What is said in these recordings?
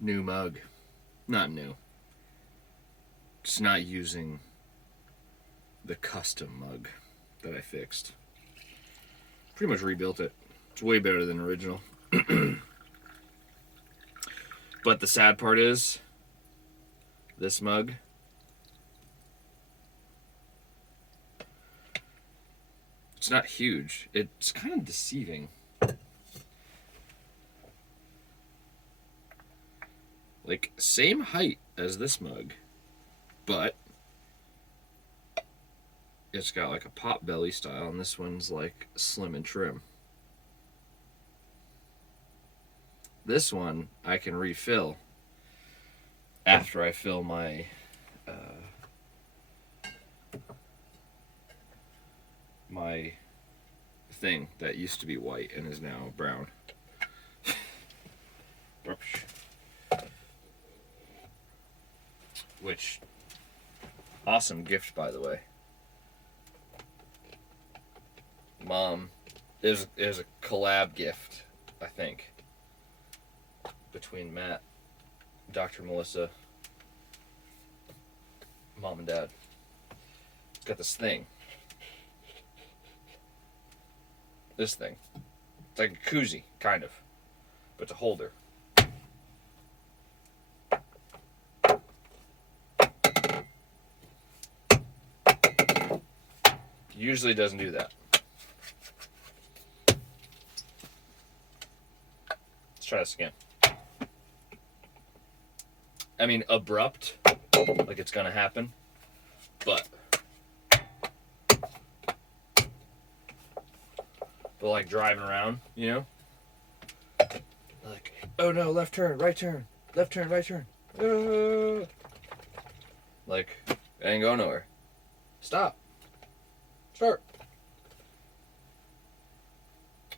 new mug. Not new. Just not using the custom mug that I fixed. Pretty much rebuilt it. It's way better than original. But the sad part is, this mug, it's not huge. It's kind of deceiving. Like, same height as this mug, but it's got like a pot belly style, and this one's like slim and trim. This one I can refill after I fill my thing that used to be white and is now brown. Which, awesome gift, by the way. Mom, is a collab gift, I think, between Matt, Dr. Melissa, Mom and Dad. It's got this thing. This thing. It's like a koozie, kind of. But it's a holder. Usually doesn't do that. Let's try this again. I mean, abrupt, like it's gonna happen, but like driving around, you know? Like, oh no, left turn, right turn, left turn, right turn. Like, I ain't going nowhere. Stop. Start.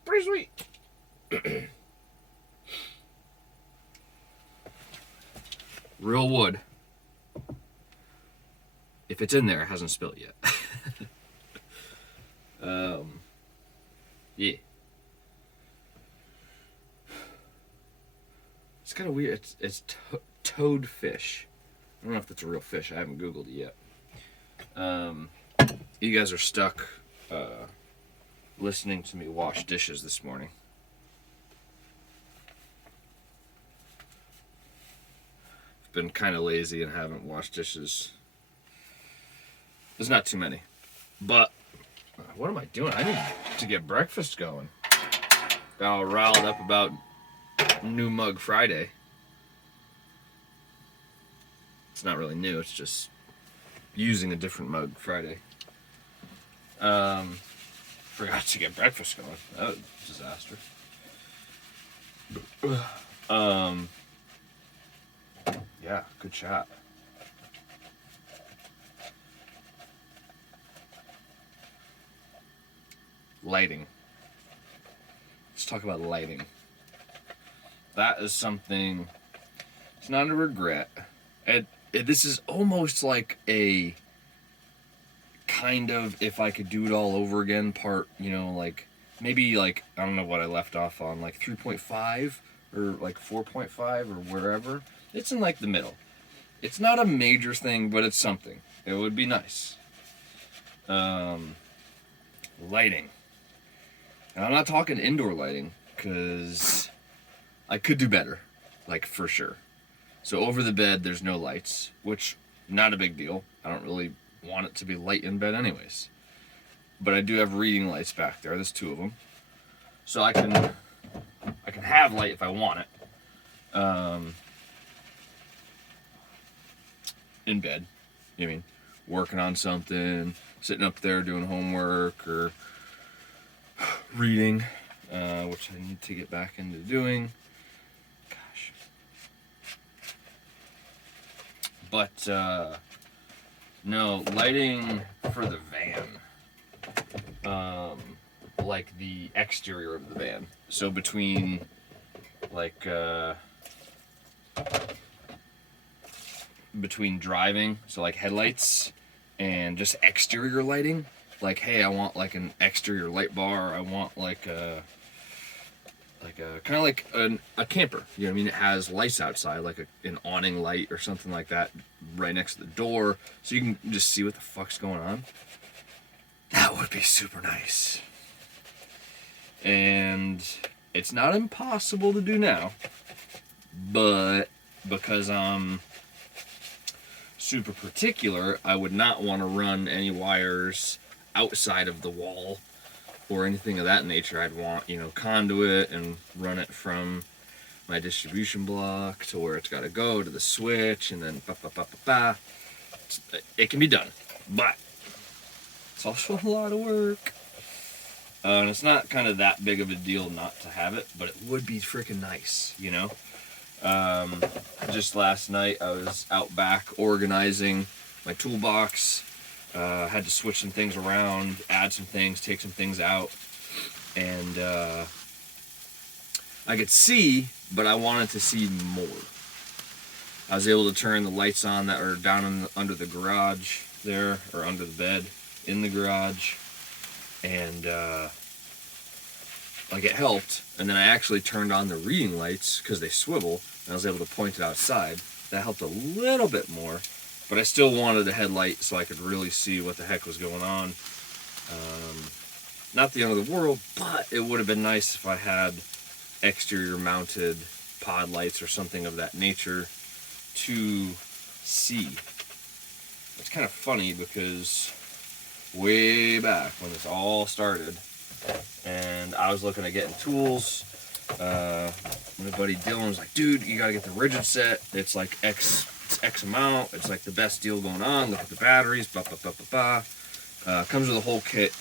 Pretty sweet. Real wood. If it's in there, it hasn't spilled yet. Yeah. It's kind of weird. It's toadfish. I don't know if that's a real fish. I haven't Googled it yet. You guys are stuck listening to me wash dishes this morning. I've been kind of lazy and haven't washed dishes. There's not too many. But what am I doing? I need to get breakfast going. Got all riled up about New Mug Friday. It's not really new, it's just using a different mug Friday. Forgot to get breakfast going. That was a disaster. Yeah, good chat. Lighting. Let's talk about lighting. That is something, it's not a regret. This is almost like a kind of, if I could do it all over again, part, you know, like maybe like, I don't know what I left off on, like 3.5 or like 4.5 or wherever. It's in like the middle. It's not a major thing, but it's something. It would be nice. Lighting. And I'm not talking indoor lighting, because I could do better, like for sure. So over the bed, there's no lights, which not a big deal. I don't really want it to be light in bed anyways. But I do have reading lights back there. There's 2 of them. So I can have light if I want it. In bed. I mean, working on something, sitting up there doing homework or reading, which I need to get back into doing. Gosh. But, no, lighting for the van. Like the exterior of the van. So between, like, between driving, so like headlights, and just exterior lighting. Like, hey, I want like an exterior light bar. I want like a kind of like a camper. You know what I mean? It has lights outside, like an awning light or something like that, right next to the door, so you can just see what the fuck's going on. That would be super nice. And it's not impossible to do now, but because I'm super particular, I would not want to run any wires outside of the wall or anything of that nature. I'd want, conduit and run it from my distribution block to where it's got to go to the switch, and then it can be done, but it's also a lot of work. And it's not kind of that big of a deal not to have it, but it would be freaking nice, Just last night I was out back organizing my toolbox. Had to switch some things around, add some things, take some things out, and I could see, but I wanted to see more. I was able to turn the lights on that are down under the garage there, or under the bed in the garage, and it helped. And then I actually turned on the reading lights because they swivel, and I was able to point it outside. That helped a little bit more, but I still wanted a headlight so I could really see what the heck was going on. Not the end of the world, but it would have been nice if I had exterior mounted pod lights or something of that nature to see. It's kind of funny because way back when this all started, and I was looking at getting tools, my buddy Dylan was like, dude, you gotta get the rigid set. It's like X amount. It's like the best deal going on. Look at the batteries, comes with a whole kit,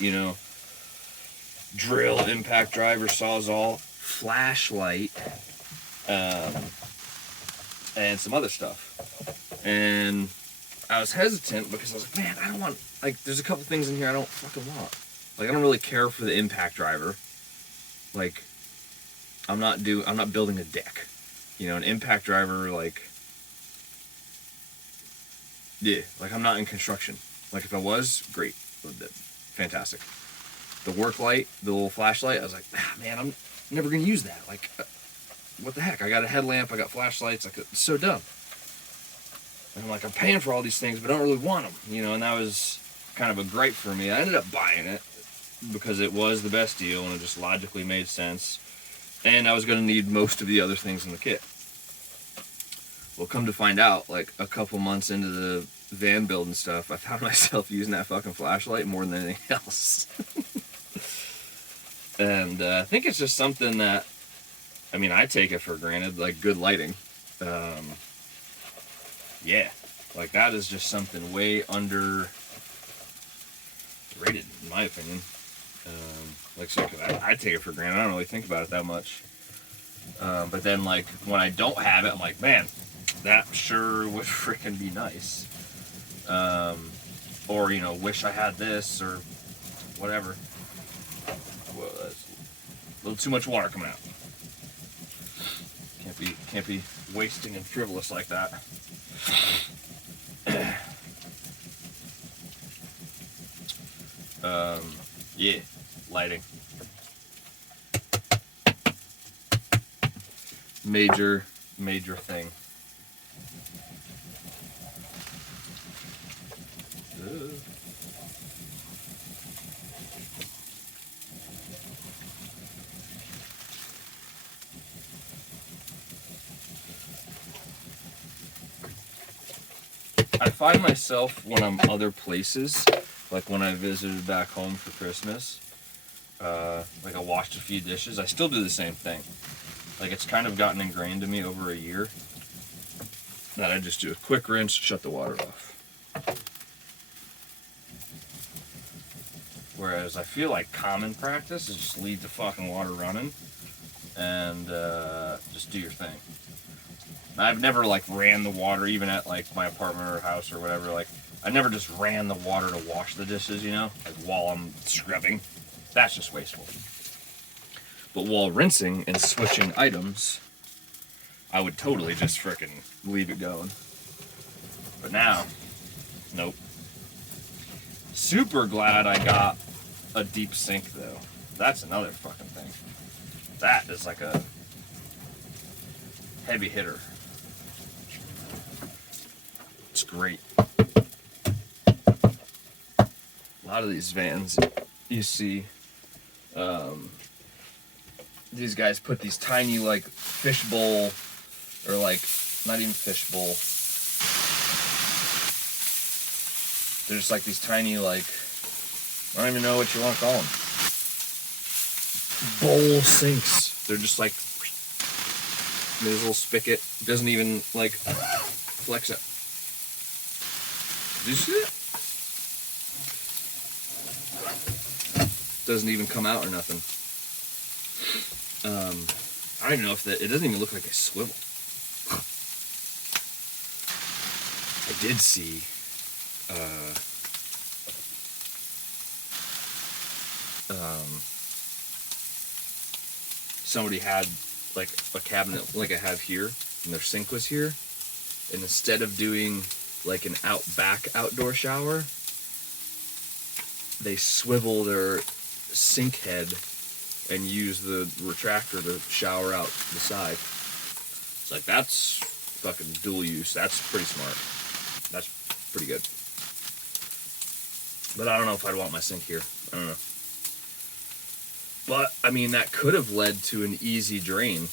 drill, impact driver, sawzall, flashlight, and some other stuff. And I was hesitant because I was like, man, I don't want, there's a couple things in here I don't fucking want. I don't really care for the impact driver. I'm not building a deck. An impact driver, I'm not in construction. If I was, great. Fantastic. The work light, the little flashlight, I was like, man, I'm never going to use that. What the heck? I got a headlamp, I got flashlights, it's so dumb. And I'm paying for all these things, but I don't really want them, and that was kind of a gripe for me. I ended up buying it because it was the best deal and it just logically made sense. And I was going to need most of the other things in the kit. Well, come to find out, a couple months into the van build and stuff, I found myself using that fucking flashlight more than anything else. And I think it's just something that, I take it for granted, good lighting. That is just something way underrated, in my opinion. I take it for granted. I don't really think about it that much. But then, when I don't have it, I'm like, man, that sure would freaking be nice. Or, wish I had this or whatever. Well, that's a little too much water coming out. Can't be wasting and frivolous like that. Lighting. Major thing. I find myself when I'm other places, when I visited back home for Christmas, I washed a few dishes. I still do the same thing. It's kind of gotten ingrained in me over a year that I just do a quick rinse, shut the water off. Whereas I feel like common practice is just leave the fucking water running and just do your thing. I've never ran the water even at my apartment or house or whatever. I never just ran the water to wash the dishes, while I'm scrubbing. That's just wasteful. But while rinsing and switching items, I would totally just frickin' leave it going. But now, nope. Super glad I got a deep sink though. That's another fucking thing. That is like a heavy hitter. It's great. A lot of these vans you see, these guys put these tiny like fishbowl, or like not even fishbowl. They're just like these tiny like, I don't even know what you want to call them. Bowl sinks. They're just like this little spigot. Doesn't even like flex it. Did you see it? Doesn't even come out or nothing. I don't even know if that. It doesn't even look like a swivel. I did see. Somebody had like a cabinet like I have here, and their sink was here, and instead of doing like an out-back outdoor shower, they swivel their sink head and use the retractor to shower out the side. It's like, that's fucking dual use. That's pretty smart. That's pretty good. But I don't know if I'd want my sink here. I don't know. But, I mean, that could have led to an easy drain.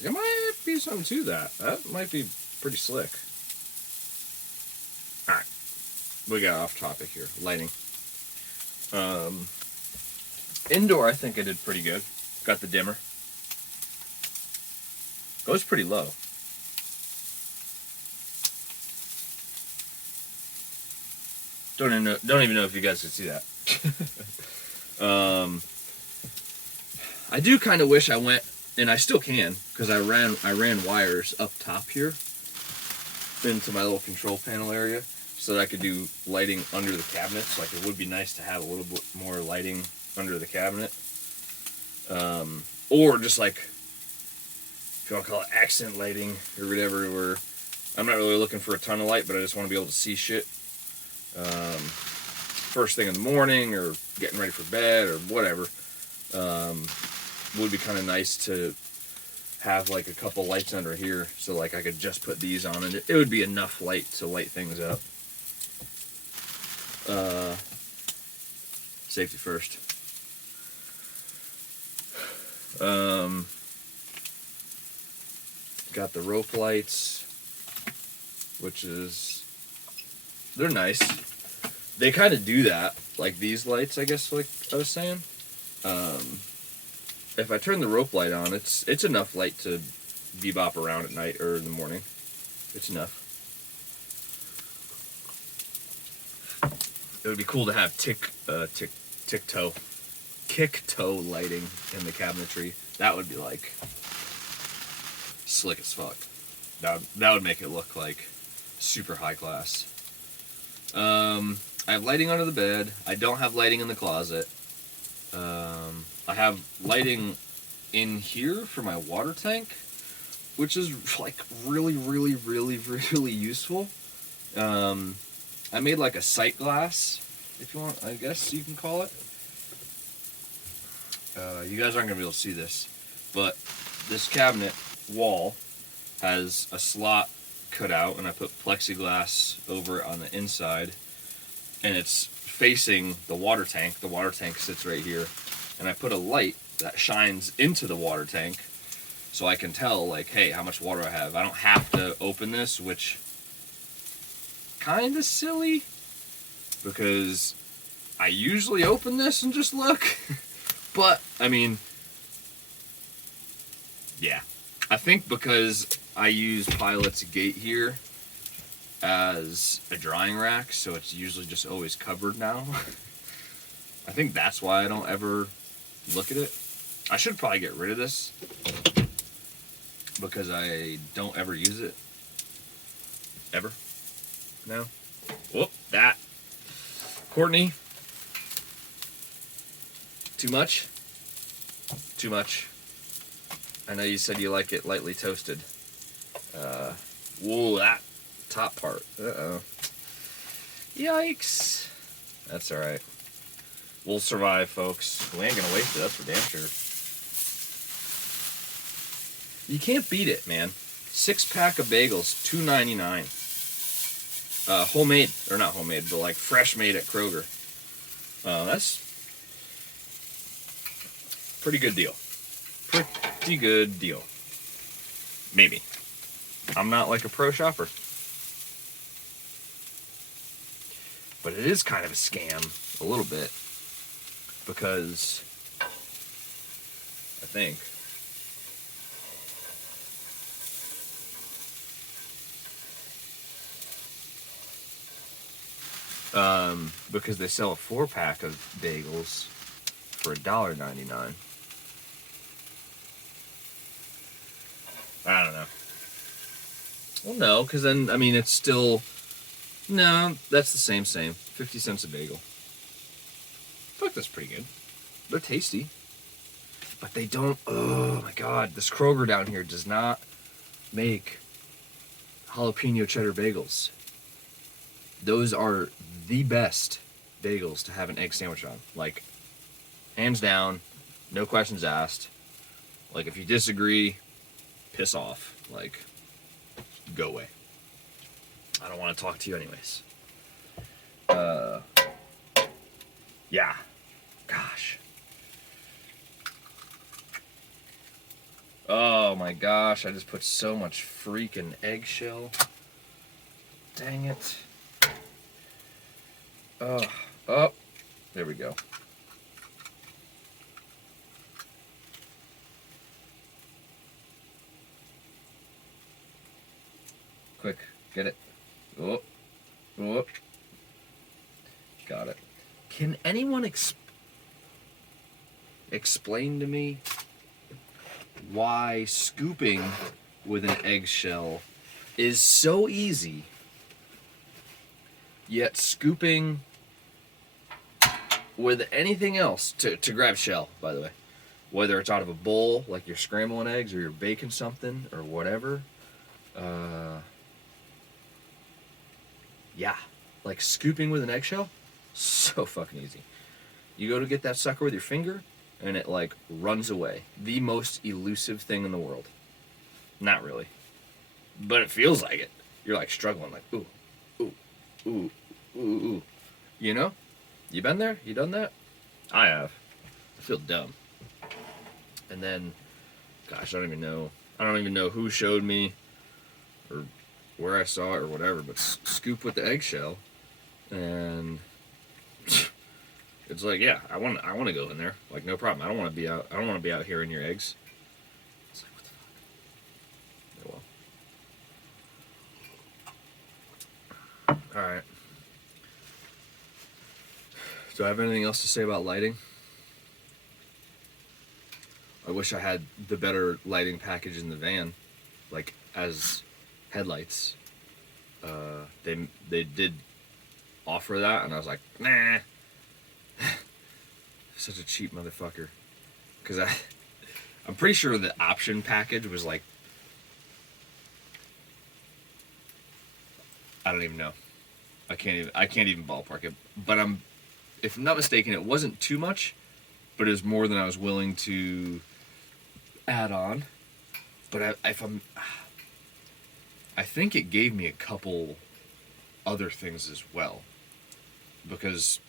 There might be something to that. That might be pretty slick. Alright. We got off topic here. Lighting. Indoor, I think I did pretty good. Got the dimmer. Goes pretty low. Don't even know if you guys could see that. I do kind of wish I went, and I still can, because I ran wires up top here into my little control panel area, so that I could do lighting under the cabinets. Like, it would be nice to have a little bit more lighting under the cabinet, or just like, if you want to call it accent lighting or whatever, where I'm not really looking for a ton of light, but I just want to be able to see shit. First thing in the morning, or getting ready for bed, or whatever. Would be kind of nice to have like a couple lights under here, so like I could just put these on, and it would be enough light to light things up. Safety first. Got the rope lights, which is, they're nice. They kind of do that, like these lights, I guess, like I was saying. If I turn the rope light on, it's enough light to bebop around at night or in the morning. It's enough. It would be cool to have kick-toe lighting in the cabinetry. That would be like slick as fuck. That would make it look like super high class. I have lighting under the bed. I don't have lighting in the closet. I have lighting in here for my water tank, which is like really, really, really, really useful. I made like a sight glass, if you want, I guess you can call it. You guys aren't gonna be able to see this, but this cabinet wall has a slot cut out, and I put plexiglass over it on the inside, and it's facing the water tank. The water tank sits right here, and I put a light that shines into the water tank, so I can tell, like, hey, how much water I have. I don't have to open this, which kind of silly, because I usually open this and just look. But I mean, yeah, I think because I use Pilot's gate here as a drying rack, so it's usually just always covered now. I think that's why I don't ever look at it. I should probably get rid of this, because I don't ever use it. Ever. No. Whoop, that. Courtney. Too much? Too much. I know you said you like it lightly toasted. Whoa, that top part. Uh-oh. Yikes. That's alright. We'll survive, folks. We ain't gonna waste it, that's for damn sure. You can't beat it, man. 6-pack of bagels, $2.99. Homemade, or not homemade, but like fresh made at Kroger. That's pretty good deal. Pretty good deal. Maybe. I'm not like a pro shopper. But it is kind of a scam, a little bit. Because I think because they sell a 4-pack of bagels for $1.99. I don't know. Well, no, because then, I mean, it's still... No, that's the same. 50 cents a bagel. Fuck, that's pretty good. They're tasty. But they don't... Oh, my God. This Kroger down here does not make jalapeno cheddar bagels. Those are the best bagels to have an egg sandwich on. Like, hands down, no questions asked. Like, if you disagree, piss off. Like, go away. I don't want to talk to you anyways. Yeah. Gosh. Oh my gosh, I just put so much freaking eggshell. Dang it. Oh, there we go. Quick, get it. Oh. Got it. Can anyone explain to me why scooping with an eggshell is so easy, yet scooping with anything else to grab shell, by the way, whether it's out of a bowl, like you're scrambling eggs or you're baking something or whatever, yeah, like scooping with an eggshell, so fucking easy. You go to get that sucker with your finger, and it like runs away. The most elusive thing in the world. Not really, but it feels like it. You're like struggling, like ooh. You know? You been there? You done that? I have. I feel dumb. And then, gosh, I don't even know who showed me, or where I saw it or whatever. But scoop with the eggshell, and it's like, yeah, I want to go in there, like no problem. I don't want to be out here in your eggs. It's like, what the fuck? Oh, well. All right. Do I have anything else to say about lighting? I wish I had the better lighting package in the van, like as headlights. They did offer that, and I was like, nah. Such a cheap motherfucker. Because I'm pretty sure the option package was like, I don't even know. I can't even ballpark it. But if I'm not mistaken, it wasn't too much, but it was more than I was willing to add on. But I think it gave me a couple other things as well, because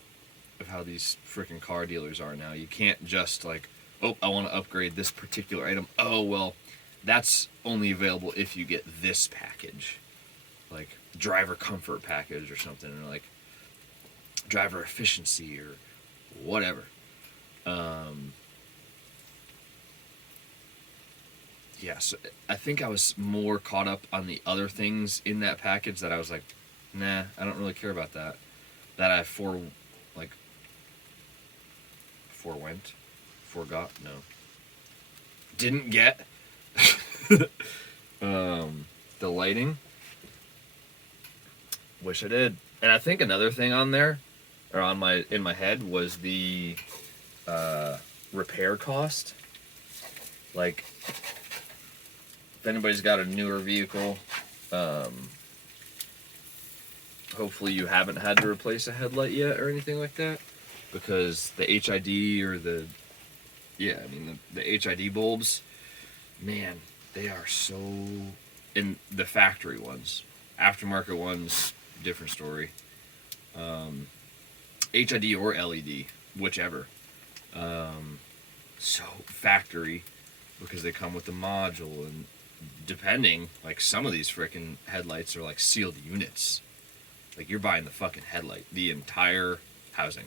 of how these freaking car dealers are now. You can't just like, oh, I want to upgrade this particular item. Oh, well, that's only available if you get this package, like driver comfort package or something, or like driver efficiency or whatever. Yeah, so I think I was more caught up on the other things in that package that I was like, nah, I don't really care about that. That I forgot, no. Didn't get. The lighting. Wish I did. And I think another thing on there, or in my head, was the repair cost. Like, if anybody's got a newer vehicle, hopefully you haven't had to replace a headlight yet or anything like that. because the HID or the HID bulbs, man, they are so, in the factory ones. Aftermarket ones, different story. HID or LED, whichever. So factory, because they come with the module, and depending, like some of these frickin' headlights are like sealed units. Like you're buying the fucking headlight, the entire housing.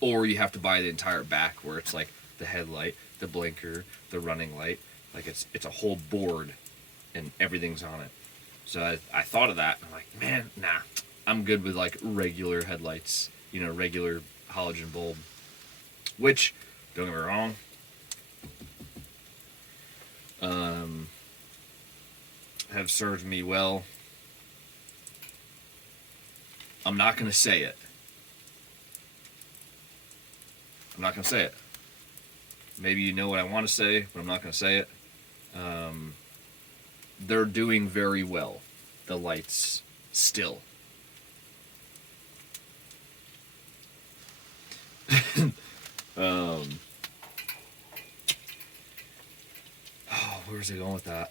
Or you have to buy the entire back, where it's like the headlight, the blinker, the running light. Like it's a whole board, and everything's on it. So I thought of that. And I'm like, man, nah, I'm good with like regular headlights. You know, regular halogen bulb. Which, don't get me wrong, have served me well. I'm not gonna say it. I'm not gonna say it. Maybe you know what I want to say, but I'm not gonna say it. They're doing very well, the lights, still. Oh, where was I going with that?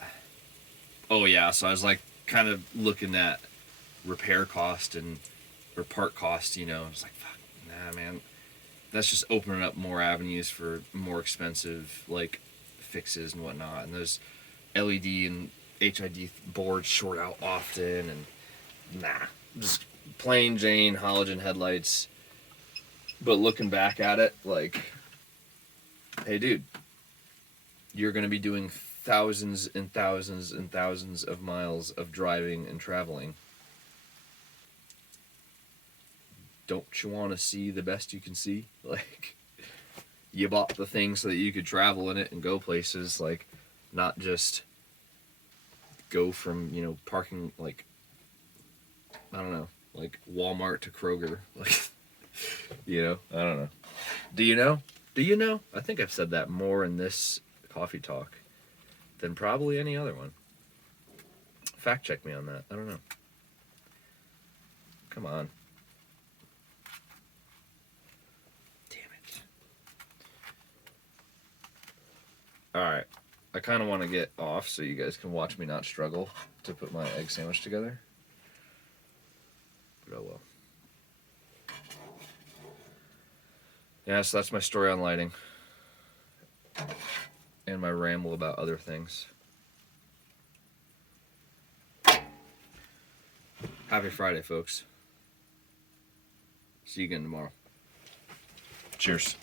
Oh yeah, so I was like kind of looking at repair cost or part cost, you know. I was like, fuck, nah, man. That's just opening up more avenues for more expensive like fixes and whatnot. And those LED and HID boards short out often, and nah, just plain Jane halogen headlights. But looking back at it, like, hey dude, you're gonna be doing thousands and thousands and thousands of miles of driving and traveling. Don't you want to see the best you can see? Like, you bought the thing so that you could travel in it and go places, like, not just go from, you know, parking, like, I don't know, like Walmart to Kroger. Like, you know, I don't know. Do you know? Do you know? I think I've said that more in this coffee talk than probably any other one. Fact check me on that. I don't know. Come on. Damn it. Alright. I kind of want to get off so you guys can watch me not struggle to put my egg sandwich together. But oh well. Yeah, so that's my story on lighting. And my ramble about other things. Happy Friday, folks. See you again tomorrow. Cheers.